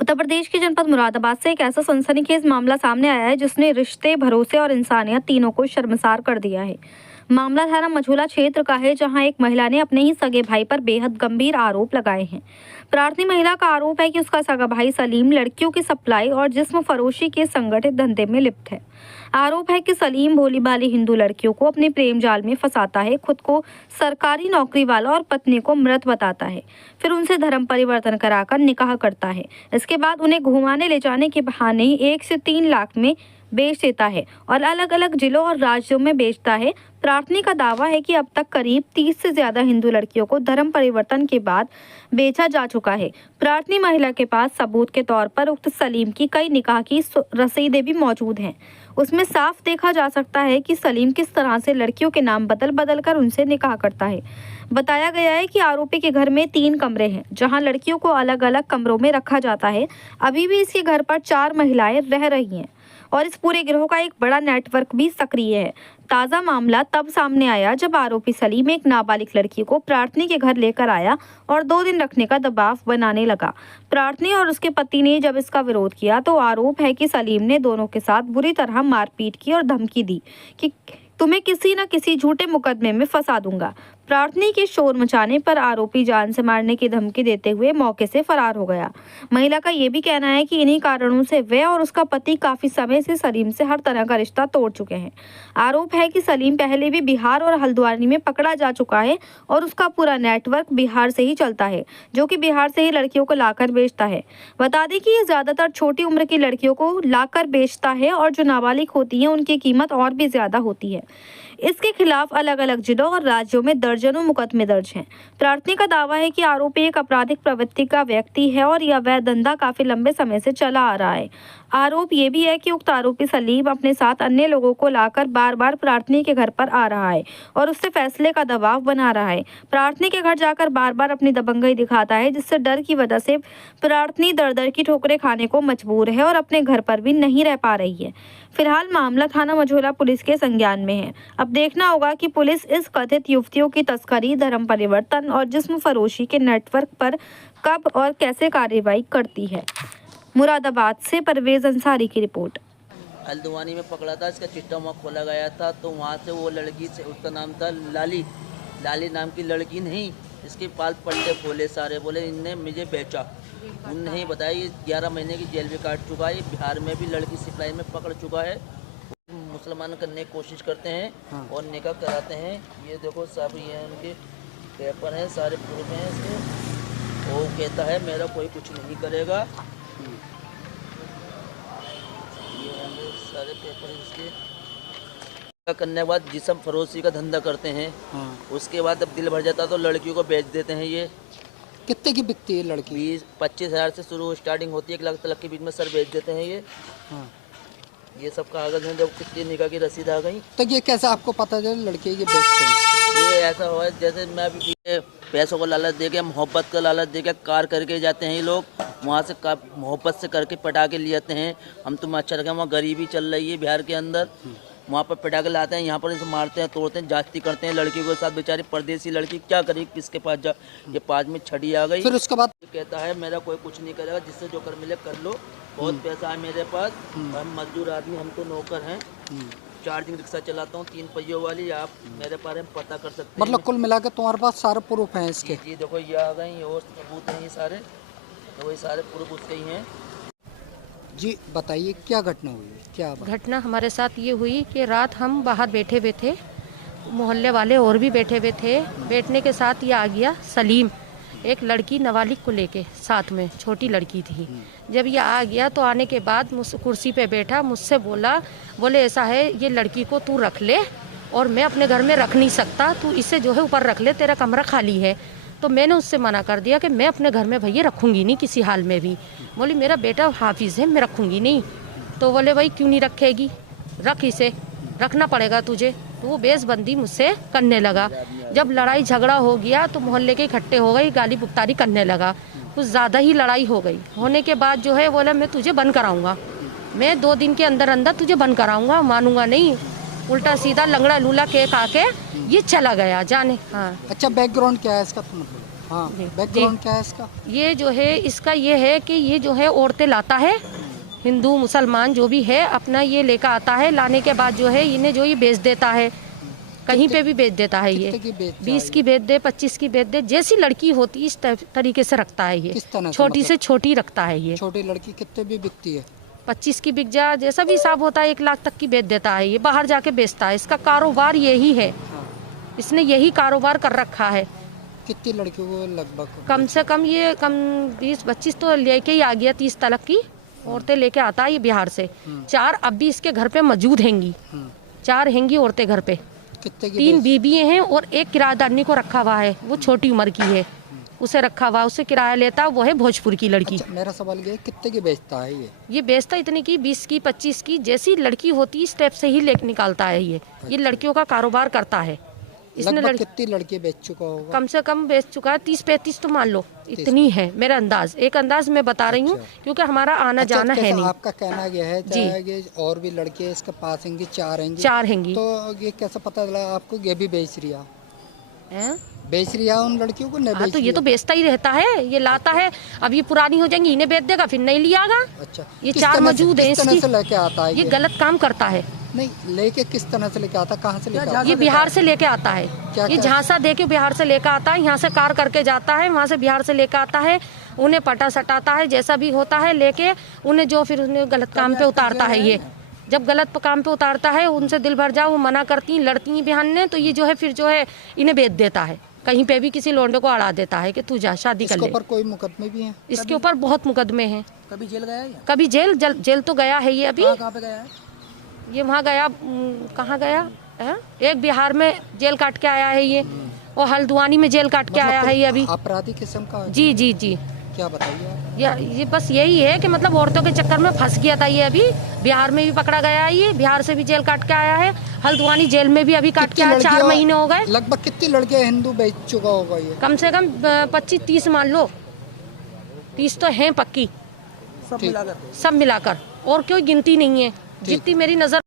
उत्तर प्रदेश के जनपद मुरादाबाद से एक ऐसा सनसनीखेज मामला सामने आया है जिसने रिश्ते, भरोसे और इंसानियत तीनों को शर्मसार कर दिया है। मामला थाना मझोला क्षेत्र का है, जहां एक महिला ने अपने ही सगे भाई पर बेहद गंभीर आरोप लगाए हैं। प्रार्थी महिला का आरोप है कि उसका सगा भाई सलीम लड़कियों की सप्लाई और जिस्म फरोशी के संगठित धंधे में लिप्त है। आरोप है कि सलीम भोली भाली हिंदू लड़कियों को अपने प्रेम जाल में फंसाता है, खुद को सरकारी नौकरी वाला और पत्नी को मृत बताता है, फिर उनसे धर्म परिवर्तन कराकर निकाह करता है। इसके बाद उन्हें घुमाने ले जाने के बहाने 1 से 3 लाख में बेच देता है और अलग अलग जिलों और राज्यों में बेचता है। प्रार्थनी का दावा है कि अब तक करीब 30 से ज्यादा हिंदू लड़कियों को धर्म परिवर्तन के बाद बेचा जा चुका है। प्रार्थनी महिला के पास सबूत के तौर पर उक्त सलीम की कई निकाह की रसीदें भी मौजूद हैं। उसमें साफ देखा जा सकता है कि सलीम किस तरह से लड़कियों के नाम बदल कर उनसे निकाह करता है। बताया गया है कि आरोपी के घर में 3 कमरे हैं, जहां लड़कियों को अलग अलग कमरों में रखा जाता है। अभी भी इसके घर पर 4 महिलाएं रह रही हैं और इस पूरे गिरोह का एक बड़ा नेटवर्क भी सक्रिय है। ताज़ा मामला तब सामने आया जब आरोपी सलीम एक नाबालिग लड़की को प्रार्थनी के घर लेकर आया और 2 दिन रखने का दबाव बनाने लगा। प्रार्थनी और उसके पति ने जब इसका विरोध किया तो आरोप है कि सलीम ने दोनों के साथ बुरी तरह मारपीट की और धमकी दी कि तुम्हें किसी न किसी झूठे मुकदमे में फंसा दूंगा। प्रार्थनी के शोर मचाने पर आरोपी जान से मारने की धमकी देते हुए मौके से फरार हो गया। महिला का ये भी कहना है कि इन्हीं कारणों से वह और उसका पति काफी समय से सलीम से हर तरह का रिश्ता तोड़ चुके हैं। आरोप है कि सलीम पहले भी बिहार और हल्द्वानी में पकड़ा जा चुका है और उसका पूरा नेटवर्क बिहार से ही चलता है, जो कि बिहार से ही लड़कियों को लाकर बेचता है। बता दें कि ये ज्यादातर छोटी उम्र की लड़कियों को लाकर बेचता है और जो नाबालिग होती हैं उनकी कीमत और भी ज्यादा होती है। इसके खिलाफ अलग अलग जिलों और राज्यों में दर्जनों मुकदमे दर्ज हैं। प्रार्थनी का दावा है कि आरोपी एक आपराधिक प्रवृत्ति का व्यक्ति है और यह वह धंधा काफी लंबे समय से चला आ रहा है। आरोप ये भी है कि उक्त आरोपी सलीम अपने साथ अन्य लोगों को लाकर बार बार प्रार्थनी के घर पर आ रहा है और उससे फैसले का दबाव बना रहा है। प्रार्थनी के घर जाकर बार बार अपनी दबंगई दिखाता है, जिससे डर की वजह से प्रार्थनी दर दर की ठोकरें खाने को मजबूर है और अपने घर पर भी नहीं रह पा रही है। फिलहाल मामला थाना मझोला पुलिस के संज्ञान में है। अब देखना होगा कि पुलिस इस कथित युवतियों की तस्करी, धर्म परिवर्तन और जिस्म फरोशी के नेटवर्क पर कब और कैसे कार्रवाई करती है। मुरादाबाद से परवेज अंसारी की रिपोर्ट। हल्द्वानी में पकड़ा था, इसका चिट्टा वहाँ खोला गया था, तो वहाँ से वो लड़की से, उसका नाम था लाली नाम की लड़की नहीं, इसके पाल पट्टे खोले सारे, बोले इनने मुझे बेचा। उन्होंने ही बताया ये 11 महीने की जेल भी काट चुका है, बिहार में भी लड़की सप्लाई में पकड़ चुका है। मुसलमान करने की कोशिश करते हैं और निकाह कराते हैं। ये देखो सब ये उनके पेपर हैं, सारे प्रूफ हैं इसके। वो कहता है मेरा कोई कुछ नहीं करेगा, ये सारे पेपर इसके। करने के बाद जिस्म फरोशी का धंधा करते हैं। उसके बाद अब दिल भर जाता तो लड़कियों को बेच देते हैं। ये कितने की बिकती है लड़की? 20-25 हज़ार से शुरू स्टार्टिंग होती है, 1 लाख तक के बीच में सर बेच देते हैं ये। ये सब कागज हैं, जब कितनी निकाह की रसीद आ गई। तो ये कैसे आपको पता चला लड़के ये बेचते हैं? ये ऐसा हुआ जैसे मैं अभी पैसों को लालच दे के, मोहब्बत का लालच दे के कार करके जाते हैं ये लोग, वहाँ से मोहब्बत से करके पटा के ले जाते हैं। हम तुम्हें अच्छा लगे, वहाँ गरीबी चल रही है बिहार के अंदर, वहाँ पर पटा के लाते हैं, यहाँ पर इसे मारते हैं, तोड़ते हैं, जाति करते हैं लड़कियों के साथ। बेचारी परदेसी लड़की क्या करेगी, किसके पास जा। ये 5 में छड़ी आ गई। फिर उसके बाद कहता है मेरा कोई कुछ नहीं करेगा, जिससे जो कर मिले कर लो, बहुत पैसा है मेरे पास, हम मजदूर आदमी, हम तो नौकर हैं, चार्जिंग रिक्शा चलाता हूँ 3 पहियों वाली, आप मेरे बारे में पता कर सकते हैं। मतलब कुल मिला के तुम्हारे पास सारे प्रूफ हैं इसके? जी देखो ये आ गए, और सबूत हैं ये सारे, तो वही सारे प्रूफ उसके ही हैं। जी बताइए क्या घटना हुई, क्या घटना हमारे साथ ये हुई कि रात हम बाहर बैठे हुए थे, मोहल्ले वाले और भी बैठे हुए थे। बैठने के साथ ये आ गया सलीम, एक लड़की नाबालिग को लेके, साथ में छोटी लड़की थी। जब ये आ गया तो आने के बाद कुर्सी पे बैठा, मुझसे बोले ऐसा है ये लड़की को तू रख ले और मैं अपने घर में रख नहीं सकता, तू इसे जो है ऊपर रख ले, तेरा कमरा खाली है। तो मैंने उससे मना कर दिया कि मैं अपने घर में भैया रखूँगी नहीं किसी हाल में भी। बोली मेरा बेटा हाफिज़ है, मैं रखूँगी नहीं। तो बोले भाई क्यों नहीं रखेगी, रख इसे, रखना पड़ेगा तुझे। तो वो बेसबंदी मुझसे करने लगा। जब लड़ाई झगड़ा हो गया तो मोहल्ले के इकट्ठे हो गई, गाली बुक्तारी करने लगा। कुछ ज़्यादा ही लड़ाई हो गई। होने के बाद जो है बोला मैं तुझे बंद कराऊंगा, मैं 2 दिन के अंदर अंदर तुझे बंद कराऊंगा, मानूंगा नहीं। उल्टा सीधा लंगड़ा लूला केक आके ये चला गया जाने। हाँ अच्छा बैकग्राउंड क्या है इसका? हाँ, जी, बैकग्राउंड क्या है इसका? ये जो है इसका ये है कि ये जो है औरतें लाता है, हिंदू मुसलमान जो भी है अपना ये लेकर आता है, लाने के बाद जो है इन्हें जो ये बेच देता है, कहीं पे भी बेच देता है। ये कितने की बेचता है 20 ये? की बेच दे, 25 की बेच दे, जैसी लड़की होती इस तरीके से रखता है ये, किस तरह से छोटी मतलब? से छोटी रखता है ये। छोटी लड़की कितने भी बिकती है? 25 की बिक जा, जैसा भी हिसाब होता है 1 लाख तक की बेच देता है ये, बाहर जाके बेचता है। इसका कारोबार यही है, हाँ। इसने यही कारोबार कर रखा है। कितनी लड़कियों को लगभग? कम से कम ये 20-25 तो लेके ही आ गया, 30 तक की औरतें लेके आता है ये बिहार से। 4 अब भी इसके घर पे मौजूद हैंगी, 4 हैंगी औरतें घर पे, कितने की 3 बीबियाँ हैं और 1 किराएदारनी को रखा हुआ है, वो छोटी उम्र की है, उसे रखा हुआ, उसे किराया लेता है, वो है भोजपुर की लड़की। अच्छा, मेरा सवाल ये है, कितने की बेचता है ये? बेचता इतने की 20 की 25 की, जैसी लड़की होती इस टाइप से ही लेके निकालता है ये लड़कियों का कारोबार करता है। इसने लगभग कितनी लड़की बेच चुका होगा? कम से कम बेच चुका है 30-35 तो मान लो, इतनी है मेरा अंदाज, एक अंदाज मैं बता रही हूँ क्योंकि हमारा आना अच्छा, जाना है कैसा नहीं। आपका कहना यह है जी। चाहे ये और भी लड़के इसके पास हैंगी, 4 हैंगी, 4 हैंगी। तो ये कैसा पता चला आपको ये भी बेच रही है? हैं? बेच रही है उन लड़कियों को? नहीं हाँ बेच तो रही ये तो है? बेचता ही रहता है, ये लाता है, अब ये पुरानी हो जाएंगी इन्हें बेच देगा, फिर नहीं लियागा। अच्छा, ये किस 4 तरह से- मौजूद है किस तरह इसकी, से लेके आता है ये गलत काम करता है। नहीं, लेके किस तरह से लेके आता? कहाँ से लेके आता? ये बिहार से लेके आता है, क्या- ये क्या? झांसा दे के बिहार से लेकर आता है, यहाँ से कार करके जाता है, वहाँ से बिहार से लेकर आता है, उन्हें पटा सटाता है, जैसा भी होता है लेके उन्हें जो फिर उन्हें गलत काम पे उतारता है। ये जब गलत काम पे उतारता है, उनसे दिल भर जाओ, वो मना करती लड़ती बिहान ने, तो ये जो है फिर जो है इन्हें बेच देता है, कहीं पे भी किसी लोंडे को अड़ा देता है कि तू जा शादी कर इसके ले। ऊपर कोई मुकदमे भी हैं? इसके ऊपर बहुत मुकदमे हैं, कभी जेल गया है? कभी जेल तो गया है ये, अभी कहाँ पे गया है? ये वहाँ गया, कहाँ गया है? एक बिहार में जेल काट के आया है ये, और हल्द्वानी में जेल काट के आया है ये अभी। अपराधी किस्म का है? जी जी जी, क्या बताइए आप? ये बस यही है कि मतलब औरतों के चक्कर में फंस गया था ये, अभी बिहार में भी पकड़ा गया है ये, बिहार से भी जेल काट के आया है, हल्द्वानी जेल में भी अभी काट के आया, 4 महीने हो गए। लगभग कितनी लड़कियां हिंदू बेच चुका होगा ये? कम से कम 25-30 मान लो, 30 तो हैं पक्की, ठीक। सब मिलाकर, और कोई गिनती नहीं है, जितनी मेरी नजर